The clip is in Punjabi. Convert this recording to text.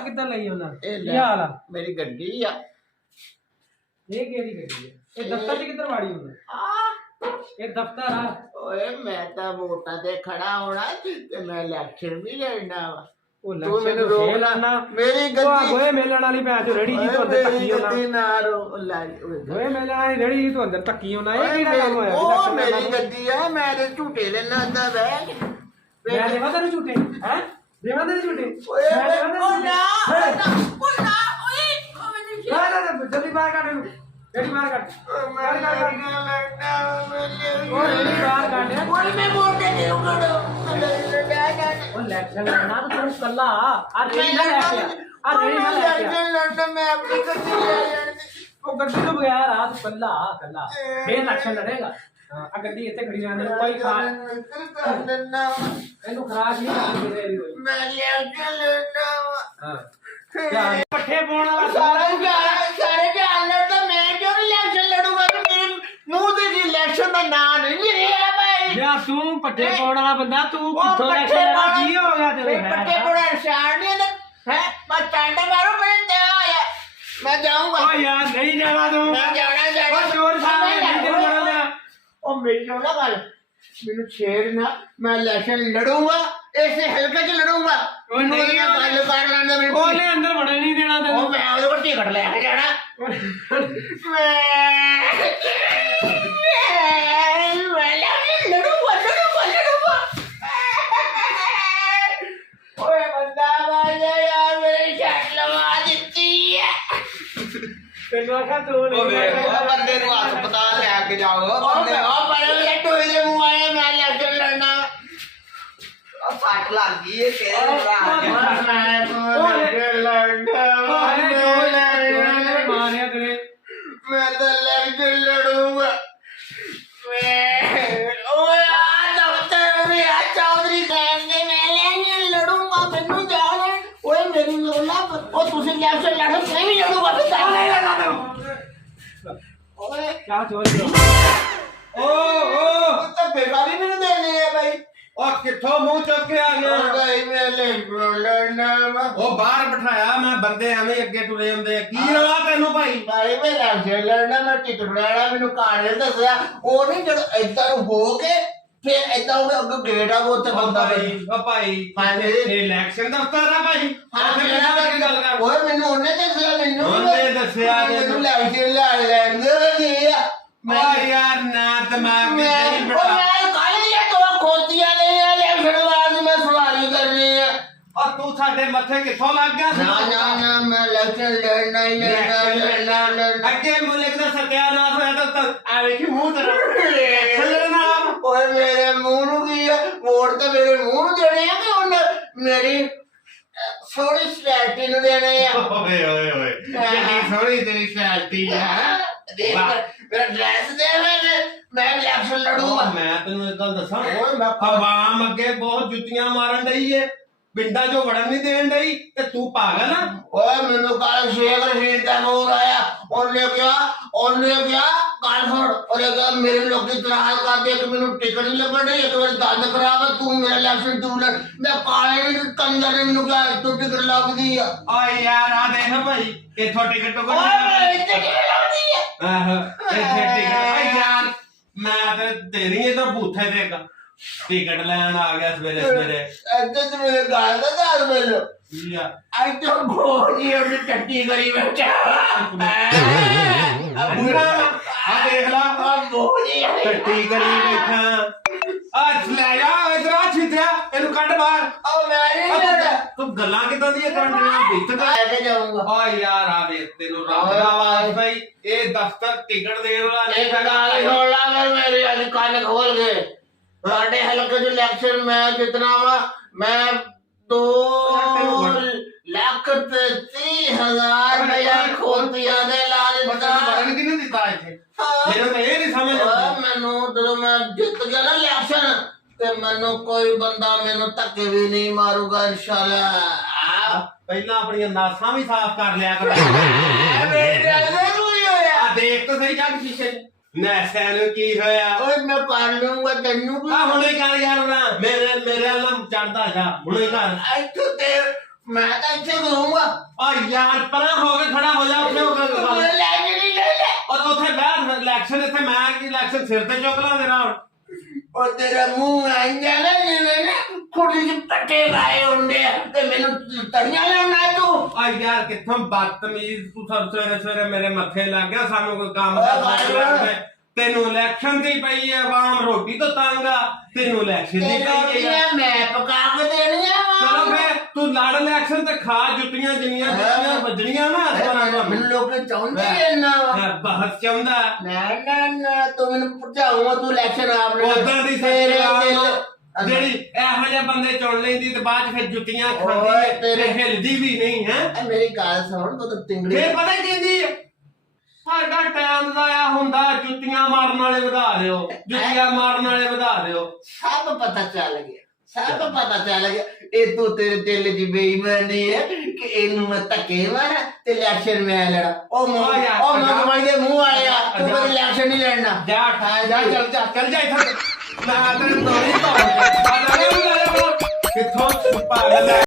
ਕਿੱਦਾਂ ਲਈ ਉਹਨਾਂ ਕੀ ਹਾਲ ਆ ਮੇਰੀ ਗੱਡੀ ਆ ਇਹ ਕਿਹੜੀ ਗੱਡੀ ਆ ਇਹ ਦਫ਼ਤਰ ਚ ਕਿੱਧਰ ਵਾੜੀ ਹੁੰਦਾ ਇਹ ਦਫ਼ਤਰ ਆ ਓਏ ਮੈਂ ਤਾਂ ਵੋਟਾਂ ਤੇ ਖੜਾ ਹੋਣਾ ਤੇ ਮੈਂ ਇਲੈਕਸ਼ਨ ਵੀ ਲੜਨਾ ਵਾ ਉਹ ਤੂੰ ਮੈਨੂੰ ਰੋਕ ਲੈਣਾ ਮੇਰੀ ਗੱਡੀ ਗੋਏ ਮੇਲਣ ਵਾਲੀ ਭੈਣ ਚੋ ਰੜੀ ਜੀ ਤੋਂ ਅੰਦਰ ਟੱਕੀ ਹੋਣਾ ਗੱਡੀ ਨਾ ਰੋ ਗੋਏ ਮੇਲਣ ਵਾਲੀ ਰੜੀ ਜੀ ਤੋਂ ਅੰਦਰ ਟੱਕੀ ਹੋਣਾ ਇਹ ਕਿਹੜਾ ਕੰਮ ਹੋਇਆ ਉਹ ਮੇਰੀ ਗੱਡੀ ਆ ਮੈਂ ਤੇ ਝੂਟੇ ਲੈਣਾ ਦਾ ਬੈਗ ਮੈਂ ਦੇਵਾਂ ਤੈਨੂੰ ਝੂਟੇ ਹੈ ਦੇਵਾਂ ਤੈਨੂੰ ਝੂਟੇ ਓਏ ਉਹ ਨਾ ਓਏ ਨਾ ਜਲਦੀ ਬਾਹਰ ਕੱਢ ਇਹਨੂੰ ਗੱਡੀ ਬਾਹਰ ਕੱਢ ਮੈਂ ਲੜਨਾ ਉਹ ਰੜੀ ਬਾਹਰ ਕੱਢ ਓਏ ਮੈਂ ਵੋਟੇ ਦੇ ਉਗੜੋ ਉਹ ਇਲੈਕਸ਼ਨ ਲੜਨਾ ਤੂੰ ਕੱਲਾ ਆ ਰੇੜੀ ਨਾ ਲੈ ਕੇ ਆ ਰੇੜੀ ਨਾ ਲੈ ਕੇ ਆ ਲੜਨਾ ਮੈਂ ਆਪਣੀ ਗੱਡੀ ਲੈ ਜਾਣੀ ਉਹ ਗੱਡੀ ਤੋਂ ਬਗੈਰ ਆ ਤੂੰ ਕੱਲਾ ਫੇਰ ਇਲੈਕਸ਼ਨ ਲੜੇਗਾ ਆ ਗੱਡੀ ਇੱਥੇ ਖੜੀ ਰਹਿਣ ਦੇ ਕੋਈ ਇਹਨੂੰ ਖਰਾਬ ਨਹੀਂ ਕਰਨੀ ਦੇ ਰਹੀ ਮੈਂ ਇਲੈਕਸ਼ਨ ਲੜਨਾ ਹਾਂ ਪੱਠੇ ਪਾਉਣ ਵਾਲਾ ਸਾਰੇ ਧਿਆਨ ਲੜਦਾ ਮੈਂ ਕਿਉਂ ਇਲੈਕਸ਼ਨ ਲੜੂਗਾ ਤੇ ਮੇਰੇ ਮੂੰਹ ਤੇ ਜੀ ਇਲੈਕਸ਼ਨ ਦਾ ਨਾਂ ਨਹੀਂ ਰਿਹਾ ਭਾਈ ਯਾ ਤੂੰ ਪੱਠੇ ਪਾਉਣ ਵਾਲਾ ਬੰਦਾ ਤੂੰ ਕਿੱਥੋਂ ਇਲੈਕਸ਼ਨ ਲੜਾ ਕੀ ਹੋ ਗਿਆ ਤੇਰੇ ਪੱਠੇ ਪਾਉਣਾ ਸ਼ਾਨ ਨਹੀਂ ਹੈ ਮੈਂ ਟਾਂਡਾ ਮਾਰੂ ਮੈਂ ਤੇ ਆਇਆ ਮੈਂ ਜਾਊਂਗਾ ਓ ਯਾਰ ਨਹੀਂ ਜਾਣਾ ਤੂੰ ਮੈਂ ਜਾਣਾ ਉਹ ਚੋਰ ਸਾਹਿਬ ਨਹੀਂ ਤੈਨੂੰ ਜਾਣਾ ਦੇਣਾ ਉਹ ਮੇਰੀ ਸੁਣ ਲੈ ਗੱਲ ਮੈਨੂੰ ਛੇੜਨਾ ਮੈਂ ਇਲੈਕਸ਼ਨ ਲੜੂੰਗਾ ਇਸੇ ਹਲਕੇ 'ਚ ਲੜੂੰਗਾ ਉਹਨੇ ਗੱਲ ਕਰ ਲੈਂਦਾ ਮੈਨੂੰ ਉਹਨੇ ਅੰਦਰ ਵੜਨ ਨਹੀਂ ਦੇਣਾ ਉਹ ਤੈਨੂੰ ਮੈਂ ਉਹਦੇ ਕੋਲ ਟਿਕਟ ਲੈ ਕੇ ਜਾਣਾ ਮੈਂ ਲੜੂੰਗਾ ਓਏ ਬੰਦਾ ਵਾਜਾ ਯਾਰ ਮੇਰੀ ਸ਼ਰਟ ਲਵਾ ਦਿੱਤੀ ਹੈ ਤੈਨੂੰ ਆਖਾ ਤੂੰ ਨਹੀਂ ਬੰਦੇ ਨੂੰ ਹਸਪਤਾਲ ਲੈ ਕੇ ਜਾਓ ਬੰਦੇ ਉਹ ਬੜੇ ਲੱਟੂ ਦੇ ਮੂੰਹ ਆਏ ਮੈਂ ਇਲੈਕਸ਼ਨ ਲੜਨਾ ਉਹ ਫਾਟ ਲੱਗ ਗਈ ਏ ਤੇਰੇ ਨਾਲ ਮਾਰਿਆ ਤੇਰੇ ਮੈਂ ਤਾਂ ਇਲੈਕਸ਼ਨ ਲੜੂੰਗਾ ਓਏ ਆ ਦਫ਼ਤਰ ਵੀ ਆ ਚੌਧਰੀ ਕਹਿੰਦੇ ਮੈਂ ਇਲੈਕਸ਼ਨ ਲੜੂੰਗਾ ਮੈਨੂੰ ਜਾਣ ਓਏ ਮੇਰੀ ਲੋਲਾ ਉਹ ਤੁਸੀਂ ਇਲੈਕਸ਼ਨ ਲੜੋ ਮੈਂ ਵੀ ਲੜੂੰਗਾ ਫਿਰ ਤਾਂ ਨਹੀਂ ਲੜਨਾ ਓਏ ਕਿਆ ਚੋਰੀ ਉਹ ਤਾਂ ਬੇਕਾਰੀ ਮੈਨੂੰ ਦੇਣੀ ਹੈ ਭਾਈ ਉਹ ਕਿੱਥੋਂ ਮੂੰਹ ਚੁੱਕ ਕੇ ਆ ਗਿਆ ਭਾਈ ਮੈਂ ਲੜਨਾ ਉਹ ਬਾਹਰ ਬਿਠਾਇਆ ਮੈਂ ਬੰਦੇ ਐਵੇਂ ਅੱਗੇ ਤੁਰੇ ਹੁੰਦੇ ਆ ਕੀ ਰਵਾ ਤੈਨੂੰ ਭਾਈ ਭਾਈ ਮੈਂ ਇਲੈਕਸ਼ਨ ਲੜਨਾ ਮੈਂ ਟਿਕਟ ਲੈਣਾ ਮੈਨੂੰ ਕਾਣੇ ਦੱਸਿਆ ਉਹ ਨਹੀਂ ਜਦੋਂ ਏਦਾਂ ਹੋ ਕੇ ਫਿਰ ਏਦਾਂ ਉਹ ਅੱਗੇ ਗੇਟ ਆ ਉੱਥੇ ਬੰਦਾ ਉਹ ਭਾਈ ਇਹ ਇਲੈਕਸ਼ਨ ਦਫ਼ਤਰ ਆ ਭਾਈ ਉੱਥੇ ਕਿਹਨਾਂ ਦੀ ਗੱਲ ਕਰ ਓਏ ਮੈਨੂੰ ਉਹਨੇ ਦੱਸਿਆ ਮੈਨੂੰ ਉਹਨੇ ਦੱਸਿਆ ਮੈਨੂੰ ਇਲੈਕਸ਼ਨ ਲੜ ਲੈਂਦੇ ਨਹੀਂ ਆ ਮੈਂ ਯਾਰ ਨਾ ਦਿਮਾਗ ਨਹੀਂ ਬੜਾ ਮੈਂ ਕਾਲੇ ਦੀਆਂ ਦੋ ਖੋਤੀਆਂ ਨੇ ਇਲੈਕਸ਼ਨ ਵਾਸਤੇ ਮੈਂ ਸਵਾਰੀ ਕਰਨੀ ਆ ਔਰ ਤੂੰ ਸਾਡੇ ਮੱਥੇ ਕਿੱਥੋਂ ਲੱਗ ਗਿਆ ਨਾ ਮੈਂ ਇਲੈਕਸ਼ਨ ਲੜਨਾ ਹੀ ਲੜਨਾ ਅੱਗੇ ਮੁਲਕ ਦਾ ਸਤਿਆਨਾਸ਼ ਹੋਇਆ ਤਾਂ ਆ ਵੇਖੀ ਮੂੰਹ ਤੇਰਾ ਇਲੈਕਸ਼ਨ ਲੜਨਾ ਓਏ ਮੇਰੇ ਮੂੰਹ ਨੂੰ ਕੀ ਆ ਵੋਟ ਤਾਂ ਮੇਰੇ ਮੂੰਹ ਨੂੰ ਦੇਣੇ ਆ ਕਿ ਹੁਣ ਮੇਰੀ ਸੋਹਣੀ ਸਟੈਟੀ ਨੂੰ ਦੇਣੇ ਆ ਓਏ ਓਏ ਓਏ ਕਿੰਨੀ ਸੋਹਣੀ ਤੇਰੀ ਸਟੈਟੀ ਆ ਦੇਖ ਮੇਰਾ ਡਰੈਸ ਦੇ ਮੈਂ ਇਲੈਕਸ਼ਨ ਲੜੂੰਗਾ ਮੈਂ ਤੈਨੂੰ ਇੱਕ ਗੱਲ ਦੱਸਾਂ ਓਏ ਮੈਂ ਆਵਾਮ ਅੱਗੇ ਬਹੁਤ ਜੁੱਤੀਆਂ ਮਾਰਨ ਡਈ ਏ ਪਿੰਡਾਂ 'ਚੋਂ ਵੜਨ ਨਹੀਂ ਦੇਣ ਡਈ ਤੇ ਤੂੰ ਪਾਗਲ ਆ ਓਏ ਮੈਨੂੰ ਕੱਲ ਸ਼ੇਖ ਰਸ਼ੀਦ ਦਾ ਫੋਨ ਆਇਆ ਉਹਨੇ ਕਿਹਾ ਕੱਲ ਫੜ ਉਹਨੇ ਕਿਹਾ ਮੇਰੇ ਲੋਕੀ ਇਤਰਾਜ਼ ਕਰਦੇ ਕਿ ਮੈਨੂੰ ਟਿਕਟ ਨਹੀਂ ਲੱਭਣ ਡਈ ਇੱਕ ਵਾਰ ਦੰਦ ਖਰਾਬ ਆ ਤੂੰ ਮੇਰਾ ਇਲੈਕਸ਼ਨ ਤੂੰ ਲੜ ਮੈਂ ਕਾਲੇ ਨੇ ਕੰਜਰ ਨੇ ਮੈਨੂੰ ਕਿਹਾ ਤੂੰ ਟਿਕਟ ਲੱਭਦੀ ਆ ਓਏ ਯਾਰ ਆ ਦੇਖ ਭਾਈ ਇੱਥੋਂ ਟਿਕਟ ਟੁਕਟ ਓਏ ਟਿਕਟ ਲੱਭਦੀ ਆ ਆਹੋ ਇੱਥੇ ਟਿਕਟ ਓਏ ਯਾਰ ਮੈਂ ਤੇ ਤੇਰੀ ਇਹ ਤਾਂ ਬੂਥੇ ਤੇ ਟਿਕਟ ਲੈਣ ਆ ਗਿਆ ਸਵੇਰੇ ਇੱਥੇ ਤੇ ਮੇਰੇ ਗਾਲ ਦਾ ਦਾਲ ਮੈਨੂੰ ਯਾ ਅੱਜ ਤੋਂ ਗੋਲੀ ਉਹਨੇ ਟੱਟੀ ਕਰੀ ਬੈਠਾ ਆ ਦੇਖ ਲਾ ਆ ਗੋਲੀ ਟੱਟੀ ਕਰੀ ਬੈਠਾ ਆ ਲੈ ਜਾ ਇਧਰ ਆ ਛਿੱਤਿਆ ਇਹਨੂੰ ਕੱਢ ਬਾਹਰ ਉਹ ਮੈਂ ਨਹੀਂ ਲੜਦਾ ਤੂੰ ਗੱਲਾਂ ਕਿਦਾਂ ਦੀਆਂ ਕਰਨੀਆਂ ਵਿੱਚ ਲੈ ਕੇ ਜਾਊਂਗਾ ਆ ਯਾਰ ਆ ਵੇਖ ਤੈਨੂੰ ਰੱਬ ਦਾ ਵਾਸ ਭਾਈ ਇਹ ਦਫ਼ਤਰ ਟਿਕਟ ਦੇਣ ਵਾਲਾ ਨਹੀਂ ਇੱਕ ਗੱਲ ਸੁਣ ਲਾ ਫਿਰ ਮੇਰੀ ਅੱਜ ਕੰਨ ਖੋਲ ਗਏ ਸਾਡੇ ਹਲਕੇ ਚ ਇਲੈਕਸ਼ਨ ਮੈਂ ਜਿਤਨਾ ਵਾ ਮੈਂ 2 ਲੱਖ ਤੇ 30,000 ਰੁਪਇਆ ਖੋਤੀਆਂ ਦੇ ਲਾ ਦਿੱਤਾ ਬੜਨ ਕਿਹਨੇ ਦਿੱਤਾ ਇੱਥੇ ਮੈਨੂੰ ਤਾਂ ਇਹ ਨਹੀਂ ਸਮਝ ਆਉਂਦੀ ਮੈਨੂੰ ਜਦੋਂ ਮੈਂ ਜਿੱਤ ਗਿਆ ਨਾ ਇਲੈਕਸ਼ਨ ਤੇ ਮੈਨੂੰ ਕੋਈ ਬੰਦਾ ਮੈਨੂੰ ਧੱਕੇ ਵੀ ਨਹੀਂ ਮਾਰੂਗਾ ਇਨਸ਼ਾਅੱਲਾ ਪਹਿਲਾਂ ਆਪਣੀਆਂ ਨਾਸਾਂ ਵੀ ਸਾਫ਼ ਕਰ ਲਿਆ ਕਰੋ ਮੇਰੇ ਨਾਲ ਕੋਈ ਹੋਇਆ ਆ ਦੇਖ ਤਾਂ ਸਹੀ ਜੱਗ ਸ਼ੀਸ਼ੇ 'ਚ ਨਾਸਾਂ ਨੂੰ ਕੀ ਹੋਇਆ ਓਏ ਮੈਂ ਕਰ ਲੂੰਗਾ ਤੈਨੂੰ ਆ ਹੁਣੇ ਕਰ ਯਾਰ ਨਾ ਮੇਰੇ ਨਾਲ ਚੜਦਾ ਜਾ ਹੁਣੇ ਕਰ ਇੱਥੇ ਤੇ ਮੈਂ ਤਾਂ ਇੱਥੇ ਕਰੂੰਗਾ ਆ ਯਾਰ ਪਰਾਂ ਹੋ ਕੇ ਖੜਾ ਹੋ ਜਾ ਉੱਥੇ ਹੋ ਕੇ ਗੱਲ ਲੈ ਨਹੀਂ ਲੈ ਔਰ ਉੱਥੇ ਬੈਠ ਇਲੈਕਸ਼ਨ ਇੱਥੇ ਮੈਂ ਕੀ ਇਲੈਕਸ਼ਨ ਸਿਰ ਤੇ ਚੁੱਕ ਲਾਂ ਤੇਰਾ ਹੁਣ ਉਹ ਤੇਰਾ ਮੂੰਹ ਆਂਦਾ ਨਾ ਜਿਵੇਂ ਨਾ ਥੋੜੀ ਜਿਹੀ ਪੱਟੇ ਲਾਏ ਹੁੰਦੇ ਆ ਤੇ ਮੈਨੂੰ ਤੜੀਆਂ ਲਾਉਣਾ ਤੂੰ ਆ ਯਾਰ ਕਿੱਥੋਂ ਬਦਤਮੀਜ਼ ਤੂੰ ਸਭ ਸਵੇਰੇ ਮੇਰੇ ਮੱਥੇ ਲੱਗ ਗਿਆ ਸਾਨੂੰ ਕੋਈ ਕੰਮ ਓਏ ਕਰਨਾ ਤੈਨੂੰ ਇਲੈਕਸ਼ਨ ਦੀ ਪਈ ਹੈ ਆਵਾਮ ਰੋਟੀ ਤੋਂ ਤੰਗ ਆ ਤੈਨੂੰ ਇਲੈਕਸ਼ਨ ਦੀ ਪਈ ਹੈ ਮੈਂ ਪਕਾ ਕੇ ਦੇਣੀ ਆ ਚਲੋ ਫੇਰ ਤੂੰ ਲੜ ਇਲੈਕਸ਼ਨ ਤੇ ਖਾ ਜੁੱਤੀਆਂ ਜਿੰਨੀਆਂ ਵੱਜਣੀਆਂ ਨਾ ਇਸ ਤਰ੍ਹਾਂ ਮੈਨੂੰ ਲੋਕ ਚਾਹੁੰਦੇ ਇੰਨਾ ਬਹੁਤ ਚਾਹੁੰਦਾ ਨਾ ਤੂੰ ਮੈਨੂੰ ਪੁੱਛਾਉਂਗਾ ਤੂੰ ਇਲੈਕਸ਼ਨ ਆਪ ਨੇ ਉਦਾਂ ਦੀ ਜਿਹੜੀ ਇਹੋ ਜਿਹੇ ਬੰਦੇ ਚੁਣ ਲੈਂਦੀ ਤੇ ਬਾਅਦ ਚ ਫਿਰ ਜੁੱਤੀਆਂ ਖਾਂਦੀ ਹੈ ਤੇ ਹਿਲਦੀ ਵੀ ਨਹੀਂ ਹੈ ਮੇਰੀ ਗੱਲ ਸੁਣ ਤੂੰ ਤਿੰਗੜੀ ਫੇਰ ਪਤਾ ਕੀ ਕਹਿੰਦੀ ਹੈ ਸਾਡਾ ਟਾਈਮ ਜ਼ਾਇਆ ਹੁੰਦਾ ਜੁੱਤੀਆਂ ਮਾਰਨ ਵਾਲੇ ਵਧਾ ਦਿਓ ਜੁੱਤੀਆਂ ਮਾਰਨ ਵਾਲੇ ਵਧਾ ਦਿਓ ਸਭ ਪਤਾ ਚੱਲ ਗਿਆ ਇਹ ਤੂੰ ਤੇਰੇ ਦਿਲ ਦੀ ਬੇਈਮਾਨੀ ਹੈ ਕਿ ਇਹਨੂੰ ਮੈਂ ਧੱਕੇ ਮਾਰਾਂ ਤੇ ਇਲੈਕਸ਼ਨ ਮੈਂ ਲੜਾ ਉਹ ਮਗਵਾਈ ਦੇ ਮੂੰਹ ਆਇਆ ਤੂੰ ਕੋਈ ਇਲੈਕਸ਼ਨ ਨਹੀਂ ਲੜਨਾ ਜਾ ਠਾ ਜਾ ਚੱਲ ਜਾ ਇੱਥੇ ਮੈਂ ਤੈਨੂੰ ਤੋੜੀ ਪਾਉਂਗਾ ਕਿੱਥੋਂ ਪਾਗਲ ਹੈ